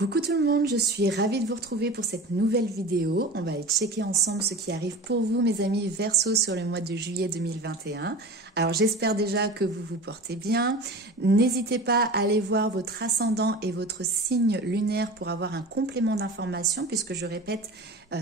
Coucou tout le monde, je suis ravie de vous retrouver pour cette nouvelle vidéo. On va aller checker ensemble ce qui arrive pour vous, mes amis Verseau, sur le mois de juillet 2021. Alors j'espère déjà que vous vous portez bien. N'hésitez pas à aller voir votre ascendant et votre signe lunaire pour avoir un complément d'information, puisque je répète,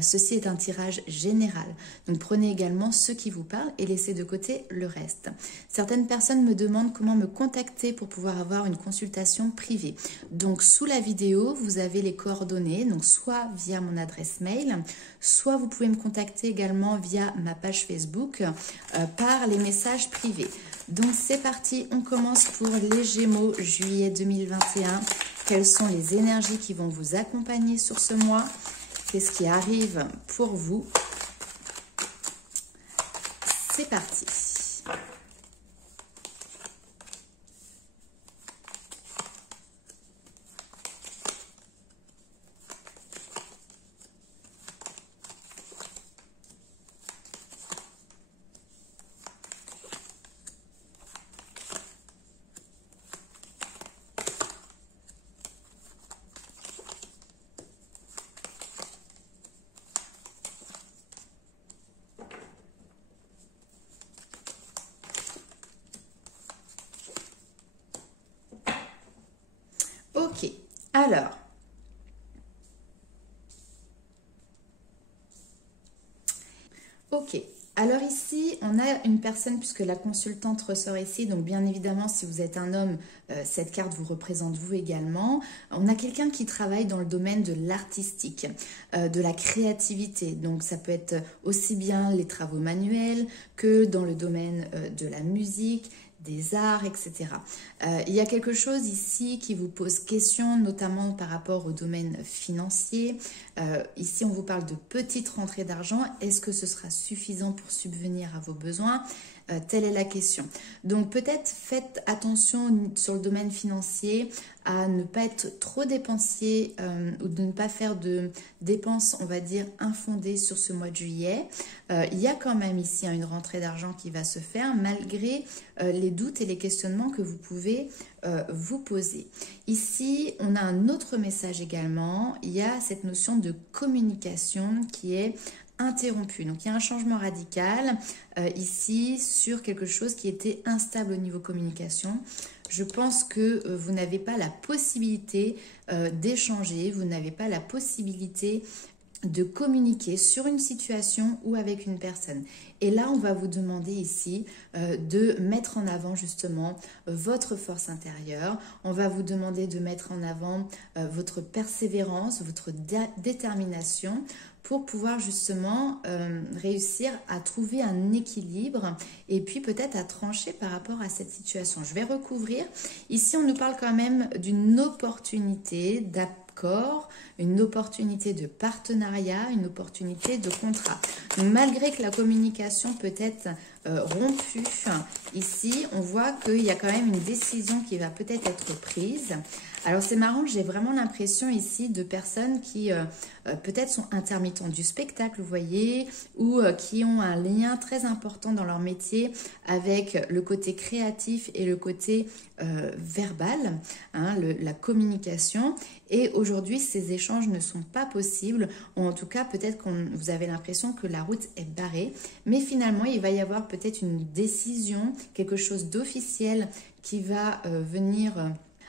ceci est un tirage général. Donc prenez également ce qui vous parle et laissez de côté le reste. Certaines personnes me demandent comment me contacter pour pouvoir avoir une consultation privée. Donc sous la vidéo, vous avez les coordonnées, donc soit via mon adresse mail, soit vous pouvez me contacter également via ma page Facebook par les messages privés. Donc c'est parti, on commence pour les Gémeaux, juillet 2021. Quelles sont les énergies qui vont vous accompagner sur ce mois ? Qu'est-ce qui arrive pour vous? C'est parti. Ok, alors, ici, on a une personne, puisque la consultante ressort ici, donc bien évidemment, si vous êtes un homme, cette carte vous représente vous également. On a quelqu'un qui travaille dans le domaine de l'artistique, de la créativité, donc ça peut être aussi bien les travaux manuels que dans le domaine de la musique, des arts, etc. Il y a quelque chose ici qui vous pose question, notamment par rapport au domaine financier. Ici, on vous parle de petites rentrées d'argent. Est-ce que ce sera suffisant pour subvenir à vos besoins ? Telle est la question. Donc peut-être faites attention sur le domaine financier à ne pas être trop dépensier ou de ne pas faire de dépenses, on va dire, infondées sur ce mois de juillet. Il y a quand même ici une rentrée d'argent qui va se faire malgré les doutes et les questionnements que vous pouvez vous poser. Ici, on a un autre message également. Il y a cette notion de communication qui est interrompu. Donc, il y a un changement radical ici sur quelque chose qui était instable au niveau communication. Je pense que vous n'avez pas la possibilité d'échanger, vous n'avez pas la possibilité de communiquer sur une situation ou avec une personne. Et là, on va vous demander ici de mettre en avant justement votre force intérieure. On va vous demander de mettre en avant votre persévérance, votre détermination pour pouvoir justement réussir à trouver un équilibre et puis peut-être à trancher par rapport à cette situation. Je vais recouvrir. Ici, on nous parle quand même d'une opportunité d'accord, une opportunité de partenariat, une opportunité de contrat. Donc, malgré que la communication peut être rompue, ici, on voit qu'il y a quand même une décision qui va peut-être être prise. Alors, c'est marrant, j'ai vraiment l'impression ici de personnes qui peut-être sont intermittents du spectacle, vous voyez, ou qui ont un lien très important dans leur métier avec le côté créatif et le côté verbal, hein, la communication. Et aujourd'hui, ces échanges ne sont pas possibles, ou en tout cas, peut-être que vous avez l'impression que la route est barrée, mais finalement, il va y avoir peut-être une décision, quelque chose d'officiel qui va venir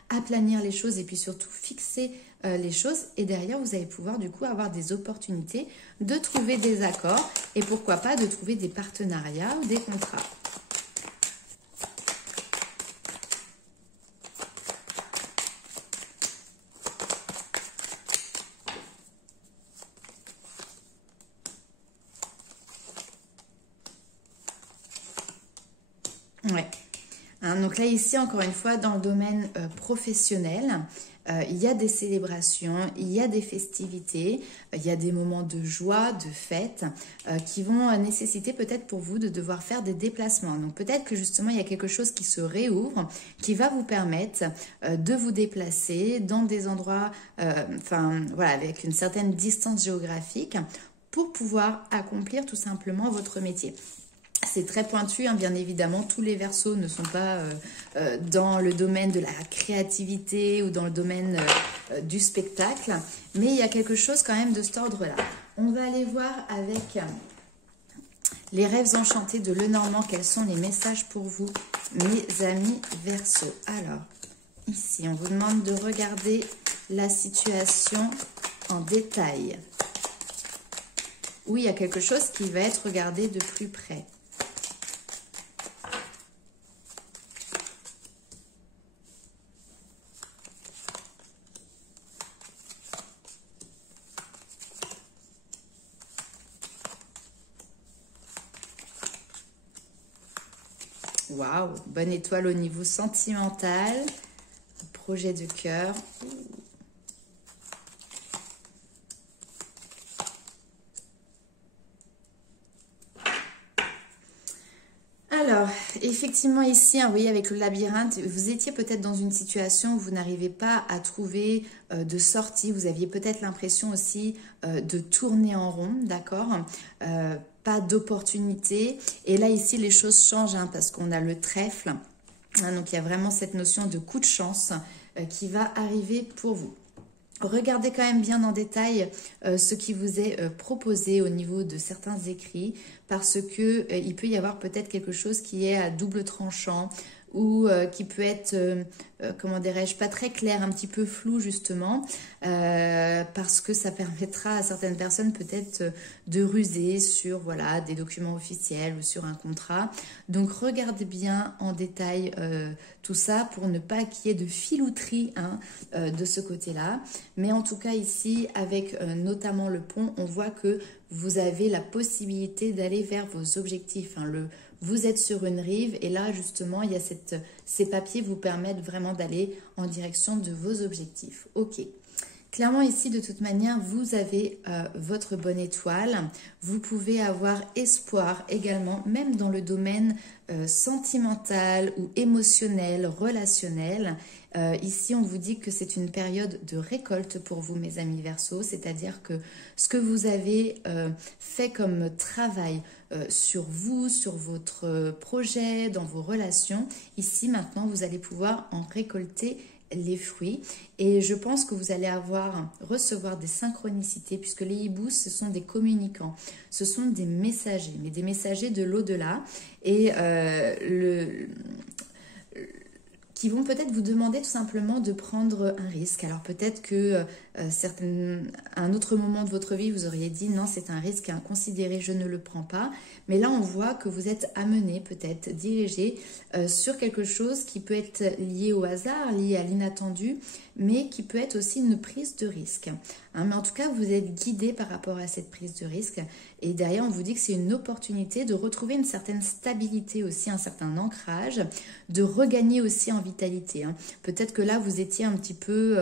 aplanir les choses et puis surtout fixer les choses. Et derrière, vous allez pouvoir du coup avoir des opportunités de trouver des accords et pourquoi pas de trouver des partenariats ou des contrats. Ouais. Hein, donc là, ici, encore une fois, dans le domaine professionnel, il y a des célébrations, il y a des festivités, il y a des moments de joie, de fête qui vont nécessiter peut-être pour vous de devoir faire des déplacements. Donc peut-être que justement, il y a quelque chose qui se réouvre, qui va vous permettre de vous déplacer dans des endroits, voilà, avec une certaine distance géographique pour pouvoir accomplir tout simplement votre métier. C'est très pointu, hein, bien évidemment, tous les Verseaux ne sont pas dans le domaine de la créativité ou dans le domaine du spectacle, mais il y a quelque chose quand même de cet ordre-là. On va aller voir avec les rêves enchantés de Lenormand, quels sont les messages pour vous, mes amis Verseau. Alors, ici, on vous demande de regarder la situation en détail. Oui, il y a quelque chose qui va être regardé de plus près. Waouh, bonne étoile au niveau sentimental, projet de cœur. Alors, effectivement ici, hein, oui, avec le labyrinthe, vous étiez peut-être dans une situation où vous n'arrivez pas à trouver de sortie. Vous aviez peut-être l'impression aussi de tourner en rond, d'accord, pas d'opportunité. Et là, ici, les choses changent hein, parce qu'on a le trèfle. Hein, donc, il y a vraiment cette notion de coup de chance qui va arriver pour vous. Regardez quand même bien en détail ce qui vous est proposé au niveau de certains écrits parce que il peut y avoir peut-être quelque chose qui est à double tranchant ou qui peut être, comment dirais-je, pas très clair, un petit peu flou justement, parce que ça permettra à certaines personnes peut-être de ruser sur voilà, des documents officiels ou sur un contrat. Donc regardez bien en détail tout ça pour ne pas qu'il y ait de filouterie hein, de ce côté-là. Mais en tout cas ici, avec notamment le pont, on voit que vous avez la possibilité d'aller vers vos objectifs. Hein, vous êtes sur une rive et là justement il y a ces papiers vous permettent vraiment d'aller en direction de vos objectifs. Ok, clairement ici de toute manière vous avez votre bonne étoile, vous pouvez avoir espoir également même dans le domaine sentimental ou émotionnel, relationnel. Ici on vous dit que c'est une période de récolte pour vous mes amis Verseau, c'est-à-dire que ce que vous avez fait comme travail sur vous, sur votre projet, dans vos relations, ici maintenant vous allez pouvoir en récolter les fruits et je pense que vous allez recevoir des synchronicités puisque les hiboux ce sont des communicants, ce sont des messagers, mais des messagers de l'au-delà et qui vont peut-être vous demander tout simplement de prendre un risque. Alors peut-être que à un autre moment de votre vie, vous auriez dit non, c'est un risque inconsidéré, je ne le prends pas. Mais là, on voit que vous êtes amené, peut-être dirigé sur quelque chose qui peut être lié au hasard, lié à l'inattendu, mais qui peut être aussi une prise de risque. Hein, mais en tout cas, vous êtes guidé par rapport à cette prise de risque. Et derrière, on vous dit que c'est une opportunité de retrouver une certaine stabilité aussi, un certain ancrage, de regagner aussi en vitalité. Hein. Peut-être que là, vous étiez un petit peu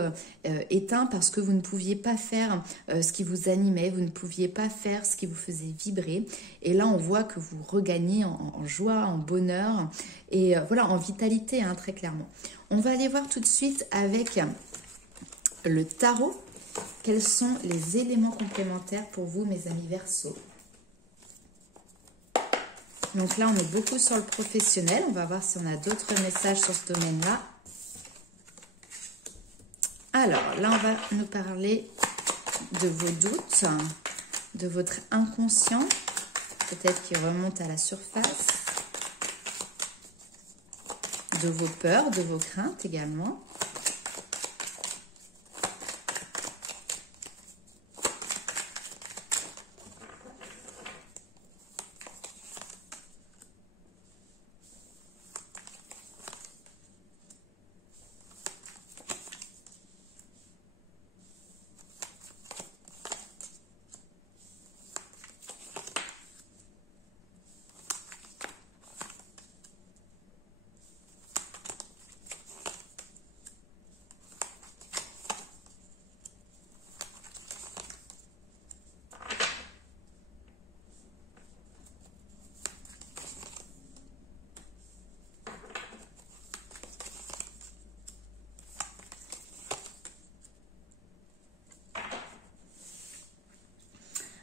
éteint parce que vous ne pouviez pas faire ce qui vous animait, vous ne pouviez pas faire ce qui vous faisait vibrer. Et là, on voit que vous regagnez en joie, en bonheur et voilà, en vitalité, hein, très clairement. On va aller voir tout de suite avec le tarot. Quels sont les éléments complémentaires pour vous, mes amis Verseau? Donc là, on est beaucoup sur le professionnel. On va voir si on a d'autres messages sur ce domaine-là. Alors, là, on va nous parler de vos doutes, de votre inconscient, peut-être qui remonte à la surface, de vos peurs, de vos craintes également.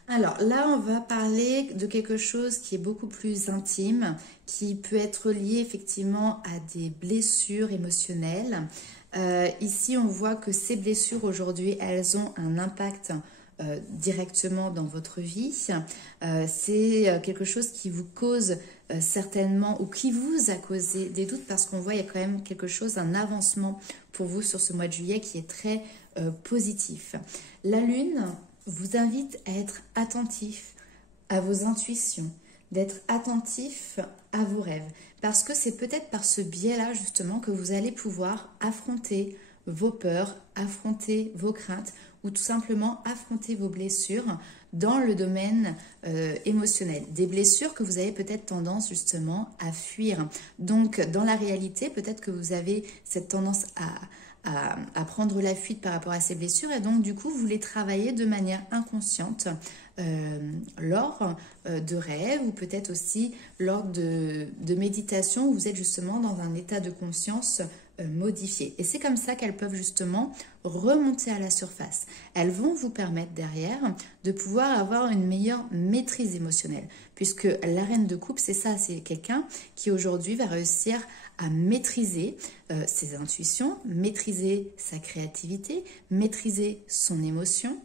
Alors là, on va parler de quelque chose qui est beaucoup plus intime, qui peut être lié effectivement à des blessures émotionnelles. Ici, on voit que ces blessures aujourd'hui, elles ont un impact directement dans votre vie. C'est quelque chose qui vous cause certainement ou qui vous a causé des doutes parce qu'on voit il y a quand même quelque chose, un avancement pour vous sur ce mois de juillet qui est très positif. La Lune vous invite à être attentif à vos intuitions, d'être attentif à vos rêves. Parce que c'est peut-être par ce biais-là, justement, que vous allez pouvoir affronter vos peurs, affronter vos craintes ou tout simplement affronter vos blessures dans le domaine émotionnel. Des blessures que vous avez peut-être tendance, justement, à fuir. Donc, dans la réalité, peut-être que vous avez cette tendance à prendre la fuite par rapport à ces blessures et donc, du coup, vous les travaillez de manière inconsciente lors de rêves ou peut-être aussi lors de méditation où vous êtes justement dans un état de conscience modifié. Et c'est comme ça qu'elles peuvent justement remonter à la surface. Elles vont vous permettre derrière de pouvoir avoir une meilleure maîtrise émotionnelle puisque la reine de coupe, c'est ça, c'est quelqu'un qui aujourd'hui va réussir à maîtriser ses intuitions, maîtriser sa créativité, maîtriser son émotion.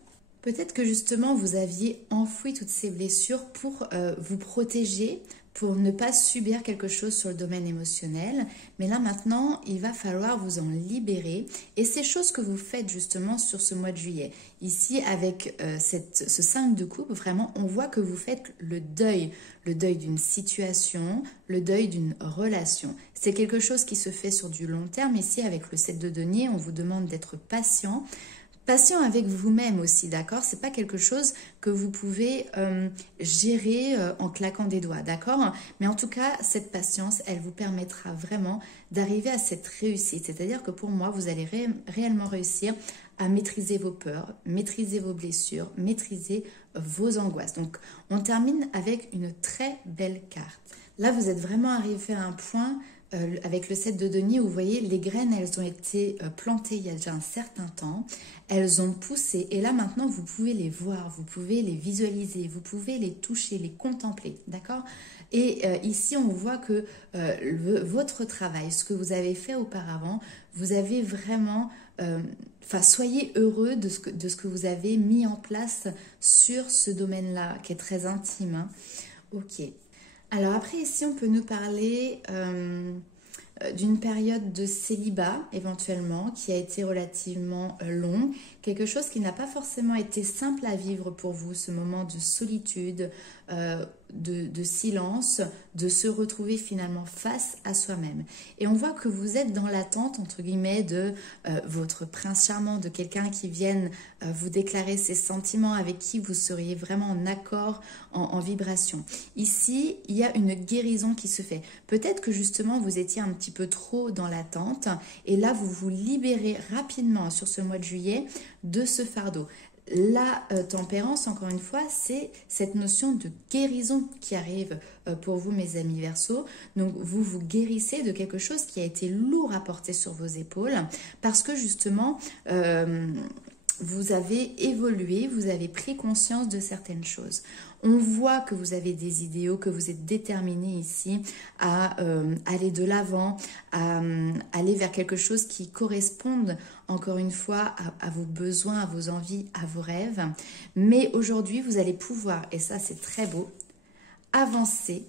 Peut-être que justement vous aviez enfoui toutes ces blessures pour vous protéger, pour ne pas subir quelque chose sur le domaine émotionnel. Mais là maintenant, il va falloir vous en libérer. Et ces choses que vous faites justement sur ce mois de juillet, ici avec ce 5 de coupe, vraiment on voit que vous faites le deuil d'une situation, le deuil d'une relation. C'est quelque chose qui se fait sur du long terme. Ici avec le 7 de denier, on vous demande d'être patient. Patient avec vous-même aussi, d'accord? C'est pas quelque chose que vous pouvez gérer en claquant des doigts, d'accord? Mais en tout cas, cette patience, elle vous permettra vraiment d'arriver à cette réussite. C'est-à-dire que pour moi, vous allez réellement réussir à maîtriser vos peurs, maîtriser vos blessures, maîtriser vos angoisses. Donc, on termine avec une très belle carte. Là, vous êtes vraiment arrivé à un point avec le 7 de denier où vous voyez les graines, elles ont été plantées il y a déjà un certain temps, elles ont poussé et là maintenant vous pouvez les voir, vous pouvez les visualiser, vous pouvez les toucher, les contempler, d'accord? Et ici on voit que votre travail, ce que vous avez fait auparavant, vous avez vraiment, soyez heureux de ce que vous avez mis en place sur ce domaine-là qui est très intime, hein. Ok. Alors après, ici, on peut nous parler d'une période de célibat, éventuellement, qui a été relativement longue. Quelque chose qui n'a pas forcément été simple à vivre pour vous, ce moment de solitude, de silence, de se retrouver finalement face à soi-même. Et on voit que vous êtes dans l'attente, entre guillemets, de votre prince charmant, de quelqu'un qui vienne vous déclarer ses sentiments, avec qui vous seriez vraiment en accord, en vibration. Ici, il y a une guérison qui se fait. Peut-être que justement, vous étiez un petit peu trop dans l'attente, et là, vous vous libérez rapidement sur ce mois de juillet de ce fardeau. La tempérance, encore une fois, c'est cette notion de guérison qui arrive pour vous, mes amis Verseaux. Donc, vous vous guérissez de quelque chose qui a été lourd à porter sur vos épaules parce que justement, vous avez évolué, vous avez pris conscience de certaines choses. On voit que vous avez des idéaux, que vous êtes déterminé ici à aller de l'avant, à aller vers quelque chose qui corresponde encore une fois à vos besoins, à vos envies, à vos rêves. Mais aujourd'hui, vous allez pouvoir, et ça c'est très beau, avancer,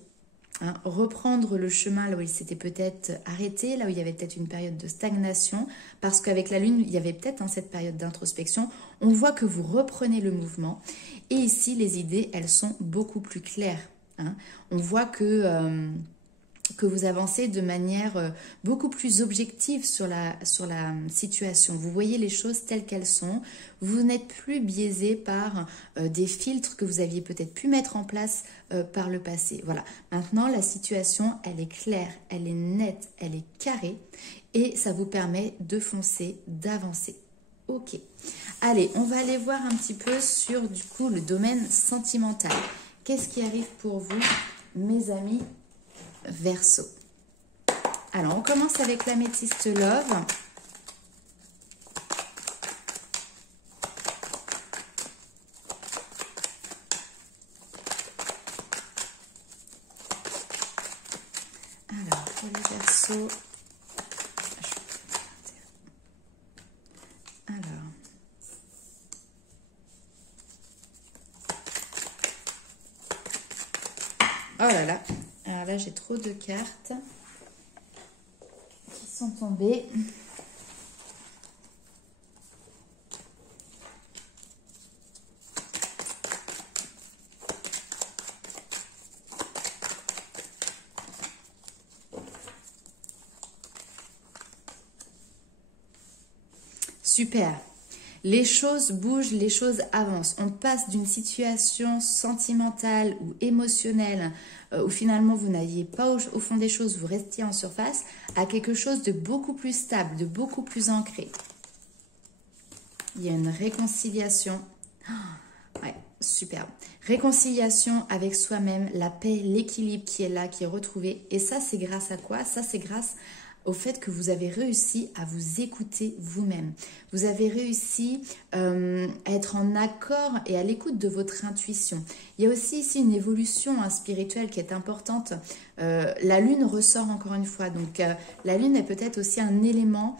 hein, reprendre le chemin là où il s'était peut-être arrêté, là où il y avait peut-être une période de stagnation, parce qu'avec la Lune, il y avait peut-être cette période d'introspection. On voit que vous reprenez le mouvement. Et ici, les idées, elles sont beaucoup plus claires, hein. On voit que vous avancez de manière beaucoup plus objective sur la situation. Vous voyez les choses telles qu'elles sont. Vous n'êtes plus biaisé par des filtres que vous aviez peut-être pu mettre en place par le passé. Voilà. Maintenant, la situation, elle est claire, elle est nette, elle est carrée et ça vous permet de foncer, d'avancer. Ok. Allez, on va aller voir un petit peu sur, du coup, le domaine sentimental. Qu'est-ce qui arrive pour vous, mes amis Verseau? Alors, on commence avec l'améthyste Love. Alors, pour les Verseaux, Oh là là. Alors là, j'ai trop de cartes qui sont tombées. Super. Les choses bougent, les choses avancent. On passe d'une situation sentimentale ou émotionnelle où finalement vous n'alliez pas au fond des choses, vous restiez en surface, à quelque chose de beaucoup plus stable, de beaucoup plus ancré. Il y a une réconciliation. Ouais, superbe. Réconciliation avec soi-même, la paix, l'équilibre qui est là, qui est retrouvé. Et ça, c'est grâce à quoi? Ça, c'est grâce au fait que vous avez réussi à vous écouter vous-même. Vous avez réussi à être en accord et à l'écoute de votre intuition. Il y a aussi ici une évolution spirituelle qui est importante. La lune ressort encore une fois. Donc la lune est peut-être aussi un élément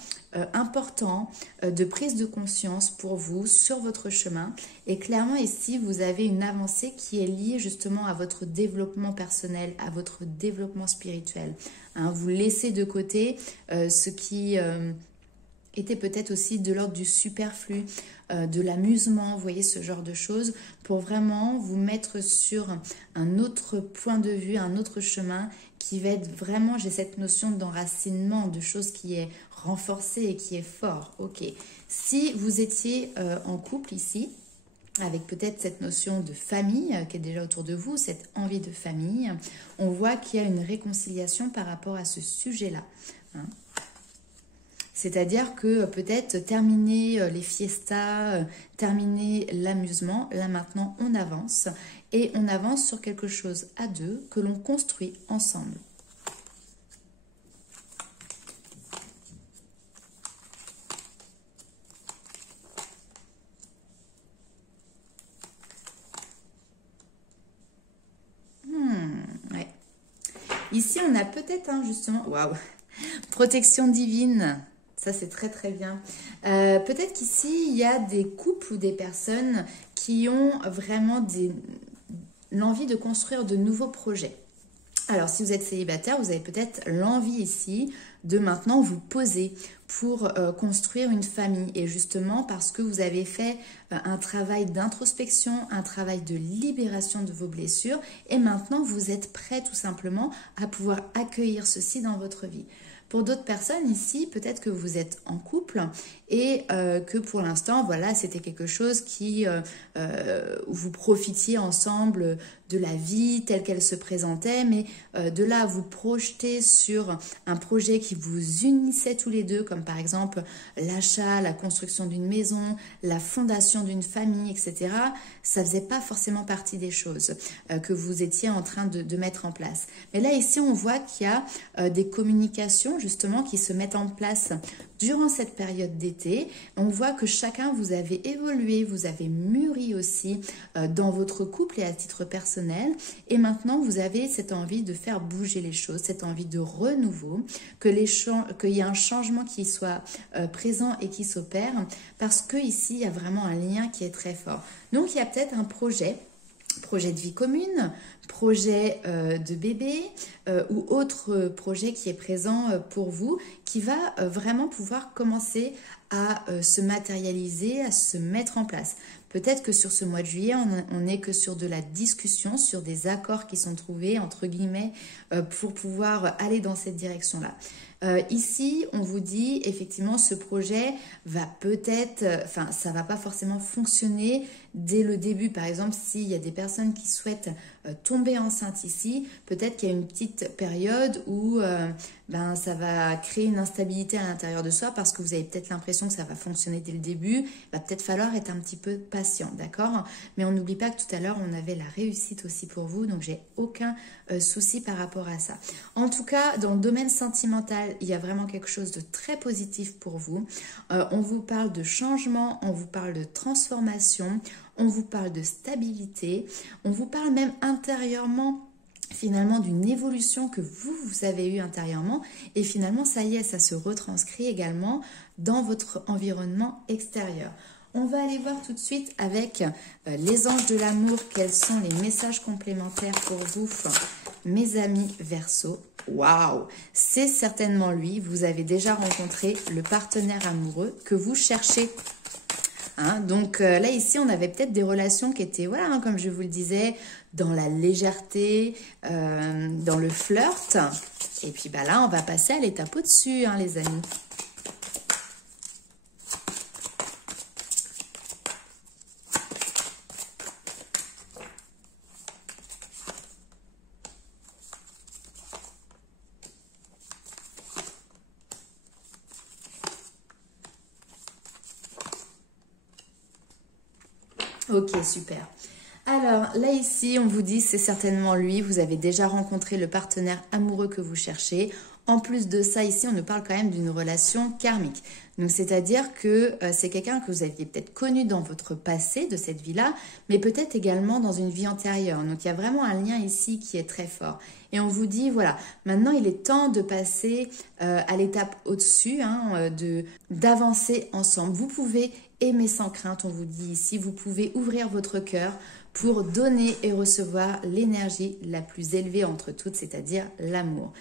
important de prise de conscience pour vous sur votre chemin. Et clairement ici, vous avez une avancée qui est liée justement à votre développement personnel, à votre développement spirituel. Hein, vous laissez de côté ce qui était peut-être aussi de l'ordre du superflu, de l'amusement, vous voyez, ce genre de choses, pour vraiment vous mettre sur un autre point de vue, un autre chemin qui va être vraiment, j'ai cette notion d'enracinement, de choses qui est renforcée et qui est fort. Ok. Si vous étiez en couple ici, avec peut-être cette notion de famille qui est déjà autour de vous, cette envie de famille, on voit qu'il y a une réconciliation par rapport à ce sujet-là. Hein. C'est-à-dire que peut-être terminer les fiestas, terminer l'amusement, là maintenant on avance et on avance sur quelque chose à deux que l'on construit ensemble. Ouais. Ici on a peut-être justement, waouh, protection divine. Ça, c'est très très bien. Peut-être qu'ici, il y a des couples ou des personnes qui ont vraiment l'envie de construire de nouveaux projets. Alors, si vous êtes célibataire, vous avez peut-être l'envie ici de maintenant vous poser pour construire une famille. Et justement, parce que vous avez fait un travail d'introspection, un travail de libération de vos blessures, et maintenant, vous êtes prêt tout simplement à pouvoir accueillir ceci dans votre vie. Pour d'autres personnes ici, peut-être que vous êtes en couple et que pour l'instant, voilà, c'était quelque chose qui vous profitiez ensemble de la vie telle qu'elle se présentait, mais de là à vous projeter sur un projet qui vous unissait tous les deux, comme par exemple l'achat, la construction d'une maison, la fondation d'une famille, etc. Ça faisait pas forcément partie des choses que vous étiez en train de mettre en place. Mais là, ici, on voit qu'il y a des communications justement qui se mettent en place durant cette période d'été. On voit que chacun, vous avez évolué, vous avez mûri aussi dans votre couple et à titre personnel. Et maintenant, vous avez cette envie de faire bouger les choses, cette envie de renouveau, qu'il y ait un changement qui soit présent et qui s'opère. Parce que ici, il y a vraiment un lien qui est très fort. Donc, il y a peut-être un projet de vie commune, projet de bébé ou autre projet qui est présent pour vous, qui va vraiment pouvoir commencer à se matérialiser, à se mettre en place. Peut-être que sur ce mois de juillet, on n'est que sur de la discussion, sur des accords qui sont trouvés, entre guillemets, pour pouvoir aller dans cette direction-là. Ici, on vous dit, effectivement, ce projet va peut-être, enfin, ça va pas forcément fonctionner dès le début. Par exemple, s'il y a des personnes qui souhaitent tomber enceinte ici, peut-être qu'il y a une petite période où ça va créer une instabilité à l'intérieur de soi parce que vous avez peut-être l'impression que ça va fonctionner dès le début. Il va peut-être falloir être un petit peu patient, d'accord? Mais on n'oublie pas que tout à l'heure, on avait la réussite aussi pour vous, donc j'ai aucun souci par rapport à ça. En tout cas, dans le domaine sentimental, il y a vraiment quelque chose de très positif pour vous. On vous parle de changement, on vous parle de transformation, on vous parle de stabilité, on vous parle même intérieurement finalement d'une évolution que vous avez eue intérieurement et finalement ça y est, ça se retranscrit également dans votre environnement extérieur. On va aller voir tout de suite avec les anges de l'amour quels sont les messages complémentaires pour vous mes amis Verseau, waouh, c'est certainement lui. Vous avez déjà rencontré le partenaire amoureux que vous cherchez. Hein, donc là, ici, on avait peut-être des relations qui étaient, voilà, hein, comme je vous le disais, dans la légèreté, dans le flirt. Et puis bah, là, on va passer à l'étape au-dessus, hein, les amis. Ok, super. Alors là ici, on vous dit c'est certainement lui, vous avez déjà rencontré le partenaire amoureux que vous cherchez. En plus de ça, ici, on nous parle quand même d'une relation karmique. Donc, c'est-à-dire que c'est quelqu'un que vous aviez peut-être connu dans votre passé de cette vie-là, mais peut-être également dans une vie antérieure. Donc, il y a vraiment un lien ici qui est très fort. Et on vous dit, voilà, maintenant, il est temps de passer à l'étape au-dessus, hein, d'avancer ensemble. Vous pouvez aimer sans crainte, on vous dit ici. Vous pouvez ouvrir votre cœur pour donner et recevoir l'énergie la plus élevée entre toutes, c'est-à-dire l'amour.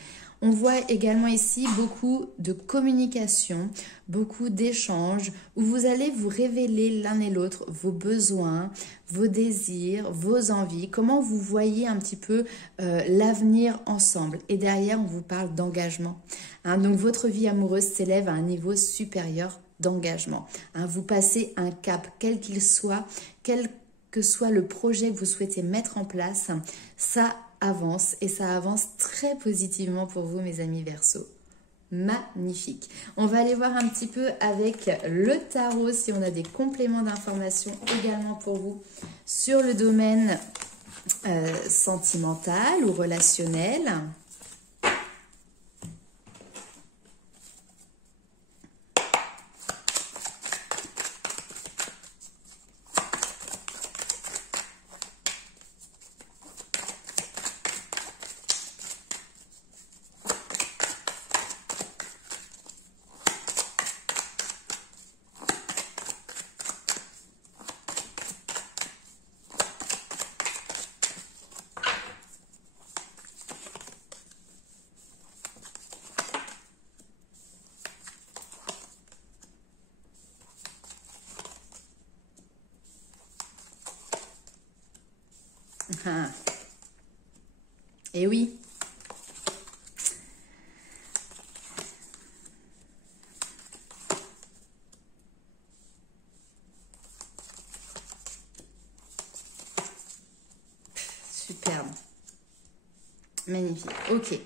On voit également ici beaucoup de communication, beaucoup d'échanges où vous allez vous révéler l'un et l'autre vos besoins, vos désirs, vos envies, comment vous voyez un petit peu l'avenir ensemble. Et derrière, on vous parle d'engagement. Hein, donc, votre vie amoureuse s'élève à un niveau supérieur d'engagement. Hein, vous passez un cap, quel qu'il soit, quel que soit le projet que vous souhaitez mettre en place, ça avance et ça avance très positivement pour vous, mes amis Verseau. Magnifique. On va aller voir un petit peu avec le tarot si on a des compléments d'informations également pour vous sur le domaine sentimental ou relationnel. Ah. Et oui. Superbe. Magnifique. Ok.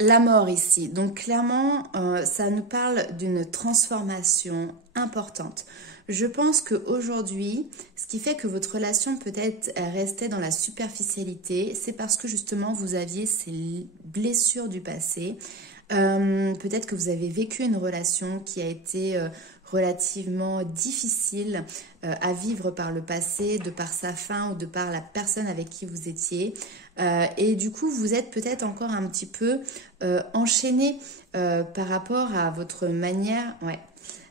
La mort ici. Donc clairement, ça nous parle d'une transformation importante. Je pense qu'aujourd'hui, ce qui fait que votre relation peut-être restait dans la superficialité, c'est parce que justement vous aviez ces blessures du passé. Peut-être que vous avez vécu une relation qui a été relativement difficile à vivre par le passé, de par sa fin ou de par la personne avec qui vous étiez. Et du coup, vous êtes peut-être encore un petit peu enchaîné par rapport à votre manière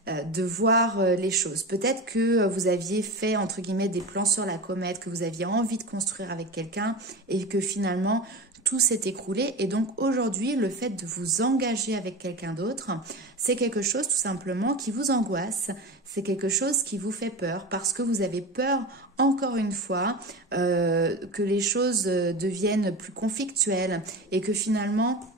de voir les choses. Peut-être que vous aviez fait, entre guillemets, des plans sur la comète, que vous aviez envie de construire avec quelqu'un et que finalement, tout s'est écroulé. Et donc aujourd'hui, le fait de vous engager avec quelqu'un d'autre, c'est quelque chose tout simplement qui vous angoisse, c'est quelque chose qui vous fait peur parce que vous avez peur, encore une fois, que les choses deviennent plus conflictuelles et que finalement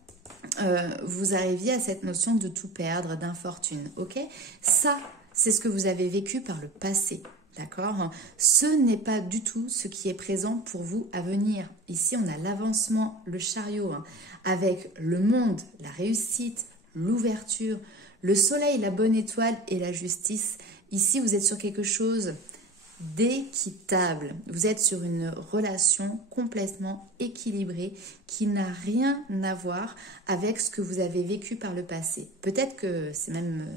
vous arriviez à cette notion de tout perdre, d'infortune, ok? Ça, c'est ce que vous avez vécu par le passé, d'accord? Ce n'est pas du tout ce qui est présent pour vous à venir. Ici, on a l'avancement, le chariot, hein, avec le monde, la réussite, l'ouverture, le soleil, la bonne étoile et la justice. Ici, vous êtes sur quelque chose d'équitable. Vous êtes sur une relation complètement équilibrée qui n'a rien à voir avec ce que vous avez vécu par le passé. Peut-être que c'est même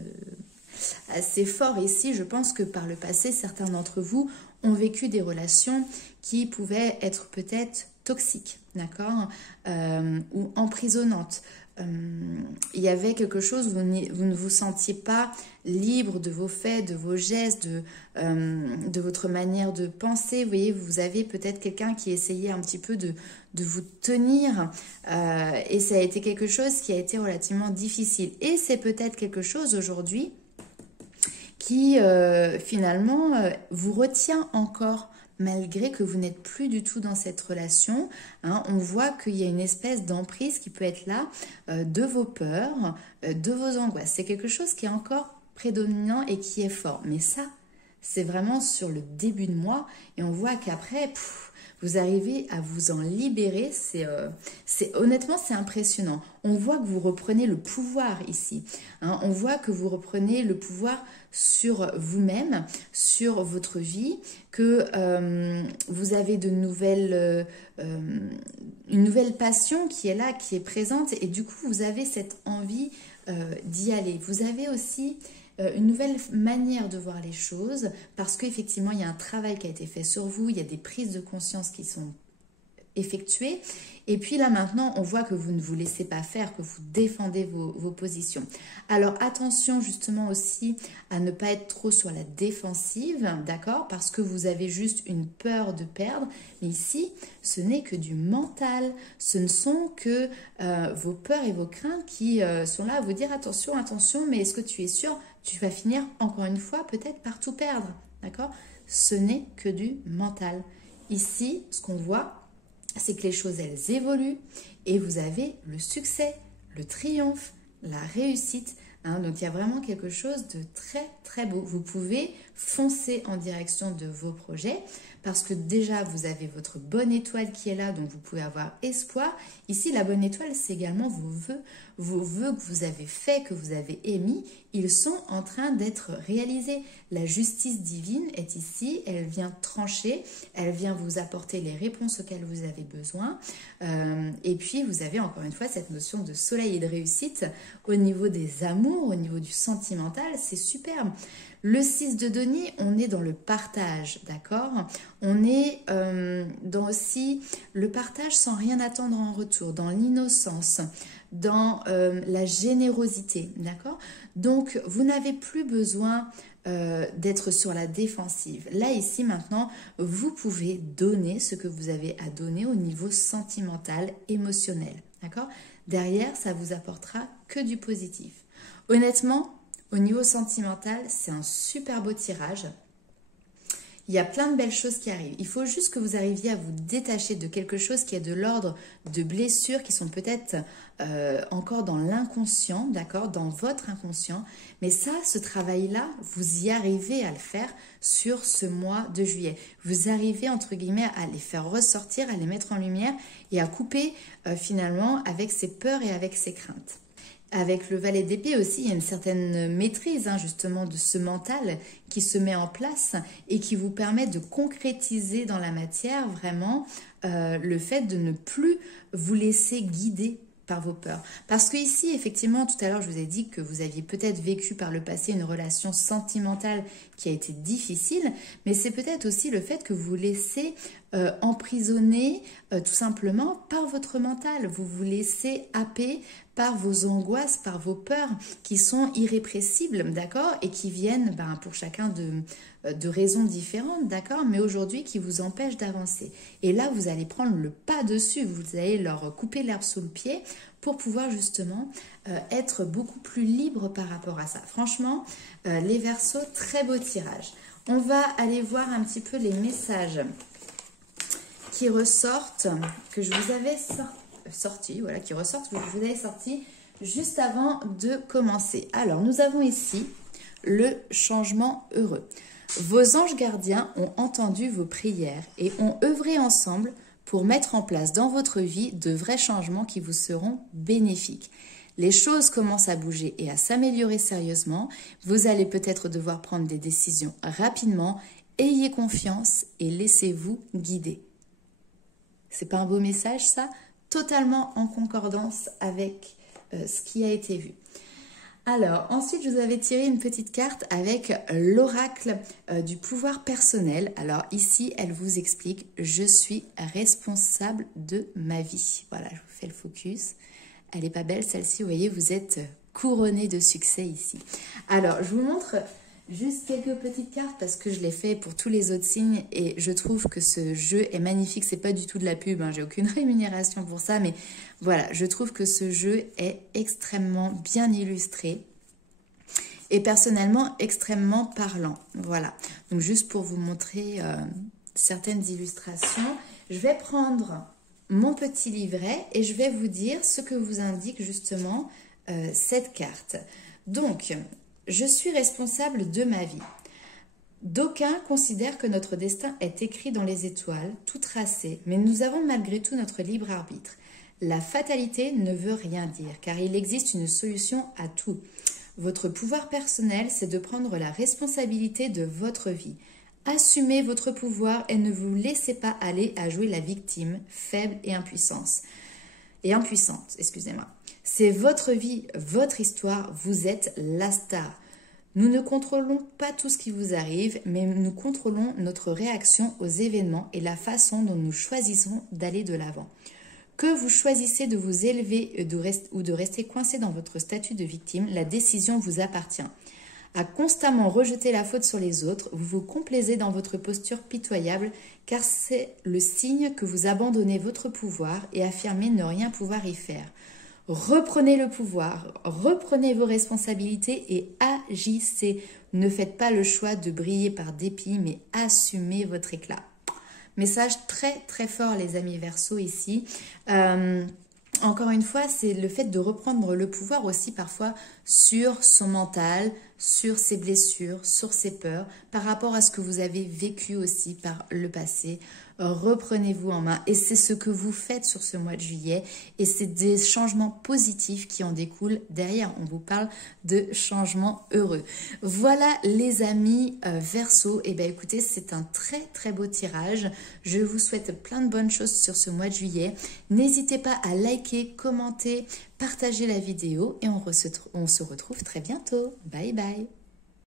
assez fort ici. Je pense que par le passé, certains d'entre vous ont vécu des relations qui pouvaient être peut-être toxiques, d'accord, ou emprisonnantes. il y avait quelque chose, vous ne vous sentiez pas libre de vos faits, de vos gestes, de votre manière de penser. Vous voyez, vous avez peut-être quelqu'un qui essayait un petit peu de vous tenir et ça a été quelque chose qui a été relativement difficile. Et c'est peut-être quelque chose aujourd'hui qui finalement vous retient encore malgré que vous n'êtes plus du tout dans cette relation. Hein. On voit qu'il y a une espèce d'emprise qui peut être là de vos peurs, de vos angoisses. C'est quelque chose qui est encore prédominant et qui est fort. Mais ça, c'est vraiment sur le début de mois et on voit qu'après, vous arrivez à vous en libérer. Honnêtement, c'est impressionnant. On voit que vous reprenez le pouvoir ici. Hein. On voit que vous reprenez le pouvoir sur vous-même, sur votre vie, que vous avez une nouvelle passion qui est là, qui est présente et du coup, vous avez cette envie d'y aller. Vous avez aussi une nouvelle manière de voir les choses parce qu'effectivement, il y a un travail qui a été fait sur vous, il y a des prises de conscience qui sont effectuées. Et puis là maintenant, on voit que vous ne vous laissez pas faire, que vous défendez vos positions. Alors attention justement aussi à ne pas être trop sur la défensive, d'accord? Parce que vous avez juste une peur de perdre. Mais ici, ce n'est que du mental. Ce ne sont que vos peurs et vos craintes qui sont là à vous dire attention, attention, mais est-ce que tu es sûr? Tu vas finir encore une fois peut-être par tout perdre, d'accord? Ce n'est que du mental. Ici, ce qu'on voit, c'est que les choses, elles évoluent et vous avez le succès, le triomphe, la réussite. Hein, donc, il y a vraiment quelque chose de très, très beau. Vous pouvez foncer en direction de vos projets parce que déjà, vous avez votre bonne étoile qui est là, donc vous pouvez avoir espoir. Ici, la bonne étoile, c'est également vos vœux que vous avez faits, que vous avez émis. Ils sont en train d'être réalisés. La justice divine est ici, elle vient trancher, elle vient vous apporter les réponses auxquelles vous avez besoin. Et puis, vous avez encore une fois cette notion de soleil et de réussite au niveau des amours, au niveau du sentimental, c'est superbe. Le 6 de denier, on est dans le partage, d'accord? On est dans aussi le partage sans rien attendre en retour, dans l'innocence, dans la générosité, d'accord? Donc, vous n'avez plus besoin d'être sur la défensive. Là, ici, maintenant, vous pouvez donner ce que vous avez à donner au niveau sentimental, émotionnel, d'accord? Derrière, ça vous apportera que du positif. Honnêtement, au niveau sentimental, c'est un super beau tirage. Il y a plein de belles choses qui arrivent. Il faut juste que vous arriviez à vous détacher de quelque chose qui est de l'ordre de blessures qui sont peut-être encore dans l'inconscient, d'accord, dans votre inconscient. Mais ça, ce travail-là, vous y arrivez à le faire sur ce mois de juillet. Vous arrivez, entre guillemets, à les faire ressortir, à les mettre en lumière et à couper finalement avec ses peurs et avec ses craintes. Avec le valet d'épée aussi, il y a une certaine maîtrise justement de ce mental qui se met en place et qui vous permet de concrétiser dans la matière vraiment le fait de ne plus vous laisser guider par vos peurs. Parce que ici, effectivement, tout à l'heure, je vous ai dit que vous aviez peut-être vécu par le passé une relation sentimentale qui a été difficile, mais c'est peut-être aussi le fait que vous vous laissez emprisonner tout simplement par votre mental. Vous vous laissez happer par vos angoisses, par vos peurs qui sont irrépressibles, d'accord, et qui viennent pour chacun de raisons différentes, d'accord, mais aujourd'hui qui vous empêchent d'avancer. Et là, vous allez prendre le pas dessus, vous allez leur couper l'herbe sous le pied pour pouvoir justement être beaucoup plus libre par rapport à ça. Franchement, les Verseaux, très beau tirage. On va aller voir un petit peu les messages qui ressortent, que je vous avais sorti, voilà, qui ressortent, que je vous avais sorti juste avant de commencer. Alors, nous avons ici le changement heureux. Vos anges gardiens ont entendu vos prières et ont œuvré ensemble pour mettre en place dans votre vie de vrais changements qui vous seront bénéfiques. Les choses commencent à bouger et à s'améliorer sérieusement. Vous allez peut-être devoir prendre des décisions rapidement. Ayez confiance et laissez-vous guider. C'est pas un beau message, ça? Totalement en concordance avec ce qui a été vu. Alors, ensuite, je vous avais tiré une petite carte avec l'oracle du pouvoir personnel. Alors ici, elle vous explique « Je suis responsable de ma vie ». Voilà, je vous fais le focus. Elle n'est pas belle celle-ci, vous voyez, vous êtes couronné de succès ici. Alors, je vous montre juste quelques petites cartes parce que je l'ai fait pour tous les autres signes et je trouve que ce jeu est magnifique. C'est pas du tout de la pub, hein, j'ai aucune rémunération pour ça, mais voilà, je trouve que ce jeu est extrêmement bien illustré et personnellement extrêmement parlant. Voilà, donc juste pour vous montrer certaines illustrations, je vais prendre mon petit livret et je vais vous dire ce que vous indique justement cette carte. Donc, je suis responsable de ma vie. D'aucuns considèrent que notre destin est écrit dans les étoiles, tout tracé, mais nous avons malgré tout notre libre arbitre. La fatalité ne veut rien dire, car il existe une solution à tout. Votre pouvoir personnel, c'est de prendre la responsabilité de votre vie. Assumez votre pouvoir et ne vous laissez pas aller à jouer la victime, faible et impuissante. Excusez-moi. C'est votre vie, votre histoire, vous êtes la star. Nous ne contrôlons pas tout ce qui vous arrive, mais nous contrôlons notre réaction aux événements et la façon dont nous choisissons d'aller de l'avant. Que vous choisissez de vous élever ou de rester coincé dans votre statut de victime, la décision vous appartient. À constamment rejeter la faute sur les autres, vous vous complaisez dans votre posture pitoyable, car c'est le signe que vous abandonnez votre pouvoir et affirmez ne rien pouvoir y faire. Reprenez le pouvoir, reprenez vos responsabilités et agissez. Ne faites pas le choix de briller par dépit, mais assumez votre éclat. Message très très fort les amis Verseau ici. Encore une fois, c'est le fait de reprendre le pouvoir aussi parfois sur son mental, sur ses blessures, sur ses peurs, par rapport à ce que vous avez vécu aussi par le passé. Reprenez-vous en main et c'est ce que vous faites sur ce mois de juillet et c'est des changements positifs qui en découlent derrière. On vous parle de changements heureux. Voilà les amis Verseau, et bien écoutez, c'est un très très beau tirage. Je vous souhaite plein de bonnes choses sur ce mois de juillet. N'hésitez pas à liker, commenter, partager la vidéo et on se retrouve très bientôt. Bye bye.